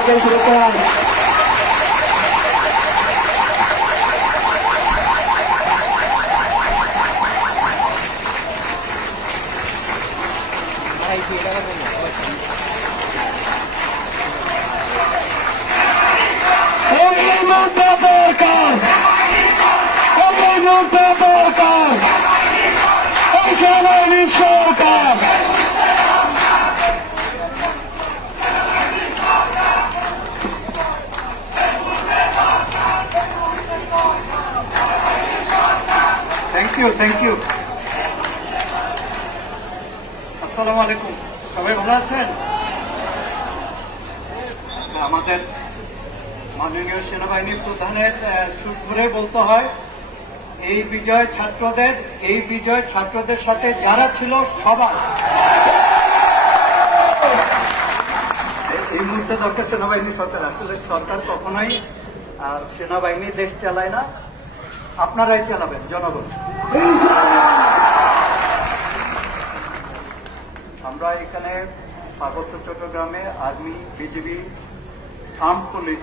হাতে শুরু করেন। সরকার থ্যাংক ইউ। আসসালামু আলাইকুম, সবাই ভালো আছেন? আমাদের মাননীয় সেনাবাহিনী প্রধানের সুর ধরে বলতে হয়, এই বিজয় ছাত্রদের সাথে যারা ছিল সবার। এই মুহূর্তে দরকার সেনাবাহিনী সরকার। আসলে সরকার কখনোই সেনাবাহিনী দেশ চালায় না, আপনারাই চালাবেন, জনগণ। আমরা এখানে পার্বত্য চট্টগ্রামে army, BGB, arm police,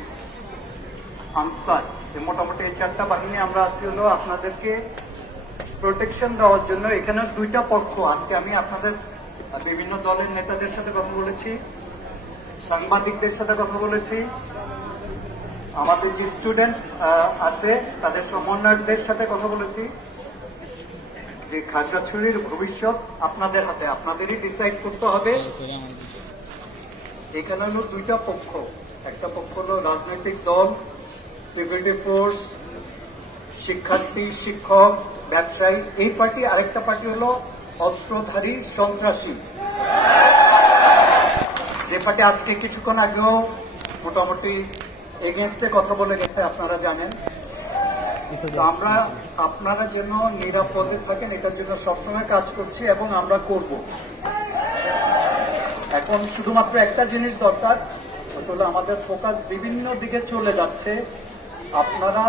answer, মোটামুটি এই 4টা বাহিনী আমরা আছি হলো আপনাদেরকে প্রোটেকশন দেওয়ার জন্য। এখানে 2টা পক্ষ। আজকে আমি আপনাদের বিভিন্ন দলের নেতাদের সাথে কথা বলেছি, সাংবাদিকদের সাথে কথা বলেছি, আমাদের যে স্টুডেন্ট আছে তাদের সমন্বয়কদের সাথে কথা বলেছি, যে খাগড়াছড়ির ভবিষ্যৎ আপনাদের হাতে, আপনাদেরই ডিসাইড করতে হবে। এখানে হলো 2টা পক্ষ। একটা পক্ষ হলো রাজনৈতিক দল, সিকিউরিটি ফোর্স, শিক্ষার্থী, শিক্ষক, ব্যবসায়ী, এই পার্টি। আরেকটা পার্টি হলো অস্ত্রধারী সন্ত্রাসী, যে পার্টি আজকে কিছুক্ষণ আগেও মোটামুটি এগেনস্টে কথা বলে গেছে, আপনারা জানেন। তো আমরা আপনারা যেন নিরাপদে থাকেন এটার জন্য সবসময় কাজ করছি এবং আমরা করব। এখন শুধুমাত্র একটা জিনিস দরকার, আসলে আমাদের ফোকাস বিভিন্ন দিকে চলে যাচ্ছে। আপনারা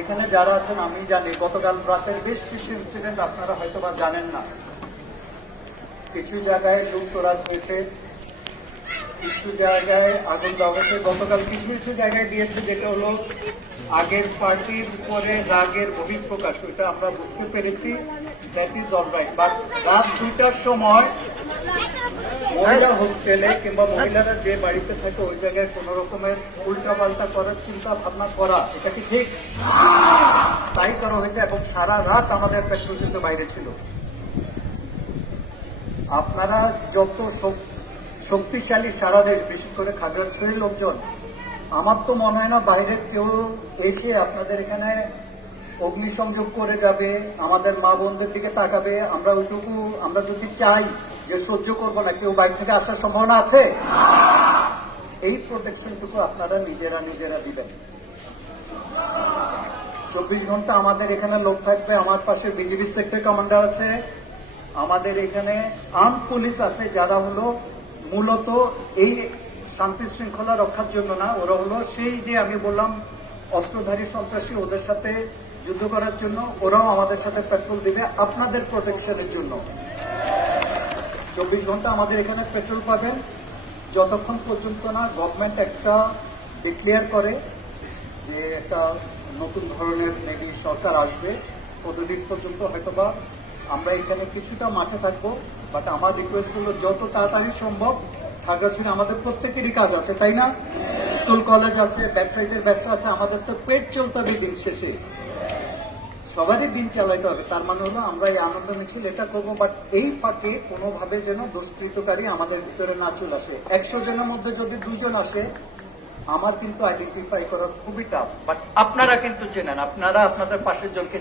এখানে যারা আছেন, আমি জানি গতকাল রাতের বেশ কিছু ইনসিডেন্ট আপনারা হয়তো বা জানেন না। কিছু জায়গায় লুটতরাজ হয়েছে, কিছু জায়গায় আগুন দেওয়া হয়েছে। গতকাল কিছু কিছু জায়গায় দিয়েছে, যেটা হলো আগের পার্টির উপরে রাগের বহিঃপ্রকাশ। ওইটা আমরা বুঝতে পেরেছি, দ্যাট ইজ অলরাইট। বাট রাত 2টার সময় মহিলা হোস্টেলে কিংবা মহিলারা যে বাড়িতে থাকে ওই জায়গায় কোন রকমের উল্টাপাল্টা করার চিন্তা ভাবনা করা, এটা কি ঠিক? তাই করা হয়েছে এবং সারা রাত আমাদের পেট্রোল কিন্তু বাইরে ছিল। আপনারা যত শক্তিশালী সারা দেশ, বিশেষ করে খাগড়াছড়ির লোকজন, আমার তো মনে হয় না বাইরের কেউ এসে আপনাদের এখানে অগ্নিসংযোগ করে যাবে, আমাদের মা বোনদের দিকে তাকাবে। আমরা ওইটুকু, আমরা যদি চাই যে সহ্য করবো না, কেউ বাইরে থেকে আসার সম্ভাবনা আছে? এই প্রোটেকশনটুকু আপনারা নিজেরা দিবেন। 24 ঘন্টা আমাদের এখানে লোক থাকবে। আমার পাশে বিজিবি সেক্টর কমান্ডার আছে, আমাদের এখানে আর্ম পুলিশ আছে, যারা হলো মূলত এই শান্তি শৃঙ্খলা রক্ষার জন্য না, ওরা হলো সেই যে আমি বললাম অস্ত্রধারী সন্ত্রাসী, ওদের সাথে যুদ্ধ করার জন্য। ওরাও আমাদের সাথে পেট্রোল দিবে আপনাদের প্রোটেকশনের জন্য। 24 ঘন্টা আমাদের এখানে পেট্রোল পাবেন, যতক্ষণ পর্যন্ত না গভর্নমেন্ট একটা ডিক্লেয়ার করে যে একটা নতুন ধরনের মেবি সরকার আসবে, ততদিন পর্যন্ত হয়তোবা আমরা এখানে কিছুটা মাঠে থাকবো। বাট আমার রিকোয়েস্ট হলো যত তাড়াতাড়ি সম্ভব, খাগড়াছড়ি আমাদের প্রত্যেকেরই কাজ আছে, তাই না? স্কুল কলেজ আছে, ব্যবসায়ীদের ব্যবসা আছে, আমাদের তো পেট চলতে হবে দিন শেষে, সবারই দিন চালাইতে হবে। তার মানে হলো আমরা এই আনন্দ মিছিল এটা করবো, বাট এই ফাঁকে কোনোভাবে যেন দুষ্কৃতকারী আমাদের ভিতরে না চলে আসে। 100 জনের মধ্যে যদি 2 জন আসে, আমার কিন্তু আইডেন্টিফাই করা খুবই টাফ। বাট আপনারা কিন্তু চেনেন, আপনারা আপনাদের পাশের জনকে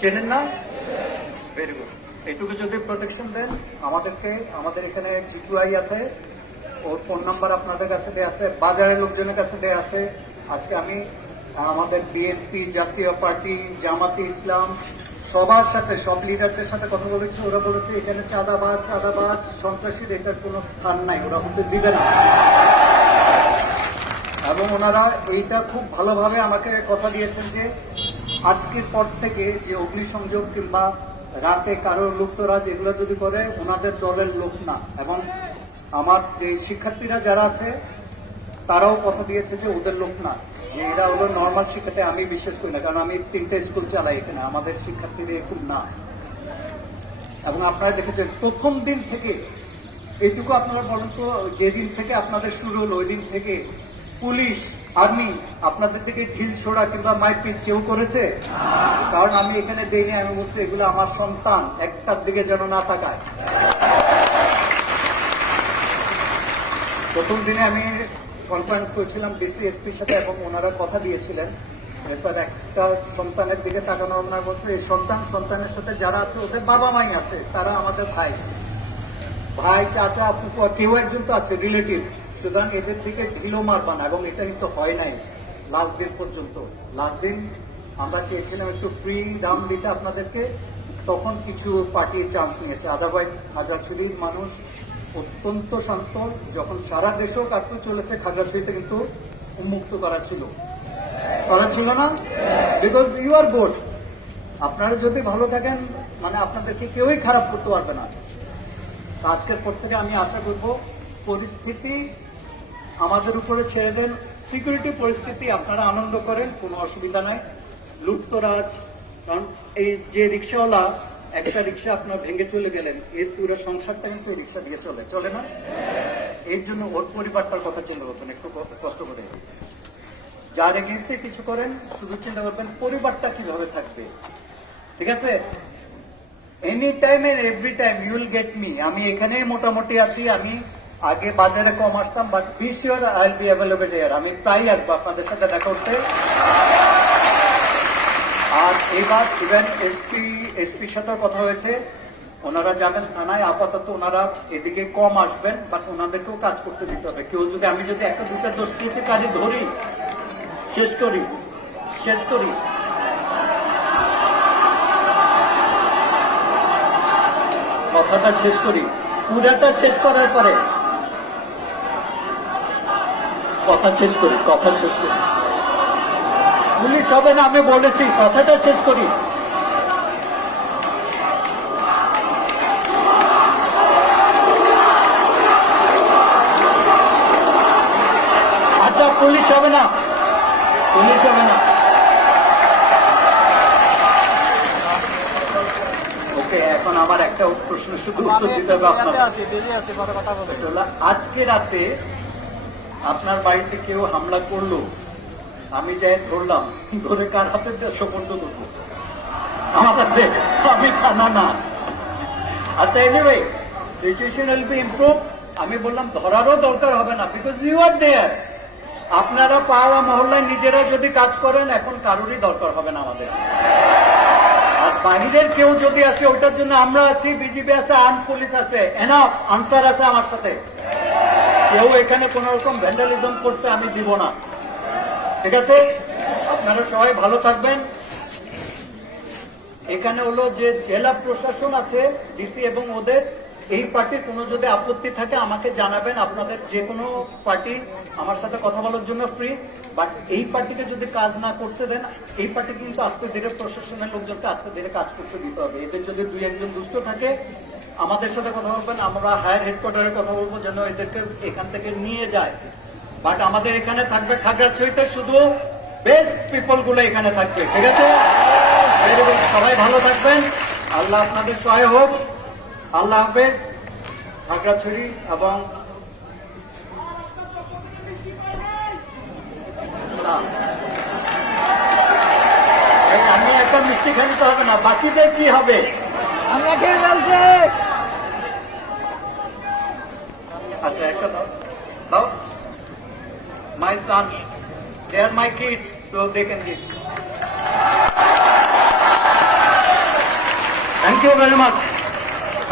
চেনেন না? Very good. এইটুকু যদি প্রোটেকশন দেন আমাদেরকে। আমাদের এখানে জিটুআই আছে, ওর ফোন নাম্বার আপনাদের কাছে দেওয়া আছে, বাজারের লোকজনের কাছে দেওয়া আছে। আজকে আমি আমাদের বিএনপি, জাতীয় পার্টি, জামাতে ইসলাম, সবার সাথে, সব লিডারদের সাথে কথা বলেছি। ওরা বলেছে এখানে চাঁদাবাজ সন্ত্রাসীর এটার কোনো স্থান নাই, ওরা হতে দিবে না। এবং ওনারা এইটা খুব ভালোভাবে আমাকে কথা দিয়েছেন যে আজকের পর থেকে যে অগ্নিসংযোগ কিংবা রাতে কারো লুপ্তরাজ এগুলো যদি করে, ওনাদের দলের লোক না। এবং আমার যে শিক্ষার্থীরা যারা আছে তারাও কথা দিয়েছে যে ওদের লোক না, যে এরা হলো নর্মাল শিক্ষাতে। আমি বিশ্বাস করি না, কারণ আমি 3টে স্কুল চালাই এখানে, আমাদের শিক্ষার্থীরা এরকম না। এবং আপনারা দেখেছেন প্রথম দিন থেকে, এইটুকু আপনারা বলেন তো, যেদিন থেকে আপনাদের শুরু হলো ওই দিন থেকে পুলিশ, আর্মি আপনাদের থেকে ঢিল ছোড়া কিংবা মারপিট কেউ করেছে? কারণ আমি এখানে দেইনি, আমি বলছি এগুলো আমার সন্তান, একটার দিকে যেন না তাকায়। প্রথম দিনে আমি কনফারেন্স করেছিলাম ডিসি এসপির সাথে, এবং ওনারা কথা দিয়েছিলেন স্যার একটা সন্তানের দিকে তাকানো না, বলতে এই সন্তানের সাথে যারা আছে ওদের বাবা মাই আছে, তারা আমাদের ভাই, চাচা, ফুফু, কেউ একজন তো আছে রিলেটিভ। সুতরাং এদের থেকে ঢিলো মারবা না। এবং এটা কিন্তু হয় নাই লাস্ট দিন পর্যন্ত। লাস্ট দিন আমরা চেয়েছিলাম একটু ফ্রি দাম দিতে আপনাদেরকে, তখন কিছু পার্টি চান্স নিয়েছে। আদারওয়াইজ খাগড়াছড়ির মানুষ অত্যন্ত শান্ত। যখন সারা দেশেও কার্ফিউ চলেছে, খাগড়াছড়িতে কিন্তু উন্মুক্ত করা ছিল না, বিকজ ইউ আর গুড। আপনারা যদি ভালো থাকেন, মানে আপনাদেরকে কেউই খারাপ করতে পারবে না। আজকের পর থেকে আমি আশা করব পরিস্থিতি আমাদের উপরে ছেড়ে দেন, সিকিউরিটি পরিস্থিতি আপনারা আনন্দ করেন, কোনো অসুবিধা নাই। লুটতরাজ, কারণ এই যে রিক্সাওয়ালা একটা রিক্সা আপনার ভেঙে চলে গেলেন, এর পুরো সংসারটা কিন্তু রিক্সা দিয়ে চলে না? এর জন্য ওর পরিবারটার কথা চিন্তা করবেন একটু কষ্ট করে। যার এগেইনস্টে কিছু করেন শুধু চিন্তা করবেন পরিবারটা কিভাবে থাকবে। ঠিক আছে? Any time and every time you will get me. আমি এখানেই মোটামুটি আছি। আমি আগে বাজারে কম আসতাম, but be sure I will be available here. আমি প্রায় আসবো আপনাদের সাথে দেখা করতে। আর এবার ইভেন এসপির সাথে কথা হয়েছে, ওনারা যাবেন থানায়। আপাতত ওনারা এদিকে কম আসবেন, বাট ওনাদেরকেও কাজ করতে দিতে হবে। কেউ যদি, আমি যদি একটা দুটা দোষকৃতি কাজে ধরি, শেষ করি কথাটা শেষ করি, পুরাটা শেষ করার পরে কথা শেষ করি। পুলিশ হবে না, আমি বলেছি, কথাটা শেষ করি। আচ্ছা, পুলিশ হবে না। ওকে, এখন আমার একটা প্রশ্ন শুধু উত্তর দিতে হবে আপনাকে। আজকে রাতে আপনার বাড়িতে কেউ হামলা করলো, আমি যাই ধরলাম, ধরে কার হাতে সোপর্দ দেবো? আমি থানা না। আচ্ছা, anyway situation will be improve. আমি বললাম ধরারও দরকার হবে না, বিকজ ইউ আর দেয়ার। আপনারা পাড়া মহল্লায় নিজেরা যদি কাজ করেন, এখন কারোরই দরকার হবে না আমাদের। আর বাহিরের কেউ যদি আসে, ওইটার জন্য আমরা আছি, বিজিবি আছে, আর্ম পুলিশ আছে, এনাফ আনসার আছে আমার সাথে। কেউ এখানে কোন রকম ভ্যান্ডালিজম করতে আমি দিব না। ঠিক আছে? আপনারা সবাই ভালো থাকবেন। এখানে হলো যে জেলা প্রশাসন আছে, ডিসি এবং ওদের, এই পার্টির কোনো যদি আপত্তি থাকে আমাকে জানাবেন। আপনাদের যে কোনো পার্টি আমার সাথে কথা বলার জন্য ফ্রি। বাট এই পার্টিকে যদি কাজ না করতে দেন, এই পার্টি কিন্তু আস্তে ধীরে প্রশাসনের লোকজনকে আস্তে ধীরে কাজ করতে দিতে হবে। এদের যদি দুই একজন দুষ্ট থাকে, আমাদের সাথে কথা বলবেন, আমরা হায়ার হেডকোয়ার্টারে কথা বলবো যেন এদেরকে এখান থেকে নিয়ে যায়। বাট আমাদের এখানে থাকবে খাগড়াছড়িতে শুধু বেস্ট পিপল গুলো এখানে থাকবে। ঠিক আছে? সবাই ভালো থাকবেন, আল্লাহ আপনাদের সহায় হোক। আল্লাহ হাফেজ। খাগড়াছড়ি এবং আমি একটা মিষ্টি খেলতে হবে না, বাকিদের কি হবে? আমরা খেয়ে ফেলছি। আচ্ছা, একটা দাও। My son, they are my kids, so they can give. Thank you very much.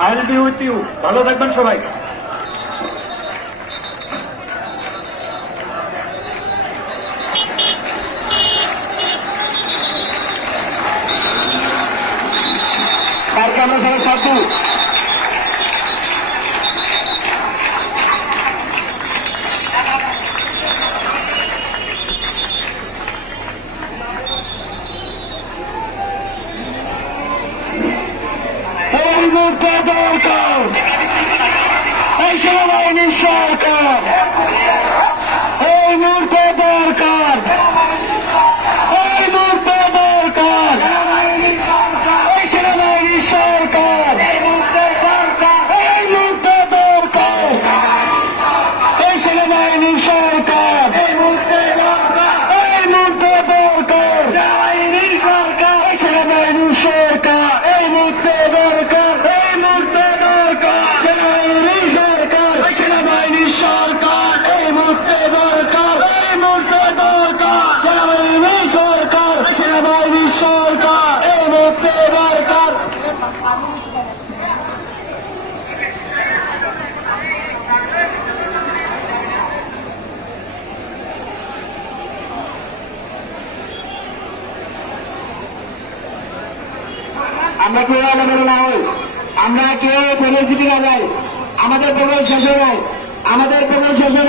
I will be with you. ভালো থাকবেন সবাই। আমরা সবাই থাকবো। দরকার এই সেনাবাহিনীর সরকার। এই মুহূর্তে দরকার, এই মুহূর্তে দরকার এই সেনাবাহিনী সরকার, এই মুহূর্তে দরকার এই সেনাবাহিনী সরকার, এই মুহূর্তে দরকার এই সেনাবাহিনী সরকার, এই মুহূর্তে দরকার, এই মুহূর্তে দরকার সেনাবাহিনী সরকার, সেনাবাহিনী সরকার, এই মুহূর্তে দরকার, এই মুহূর্তে দরকার সেনাবাহিনী সরকার, সেনাবাহিনী সরকার, এই মুহূর্তে দরকার। আমরা কেউ আমাদের না হই, আমরা কেউ ফেলে চিঠি না যাই, আমাদের প্রোগ্রাম শেষ হয়ে যায়, আমাদের প্রোগ্রাম শেষ হয়ে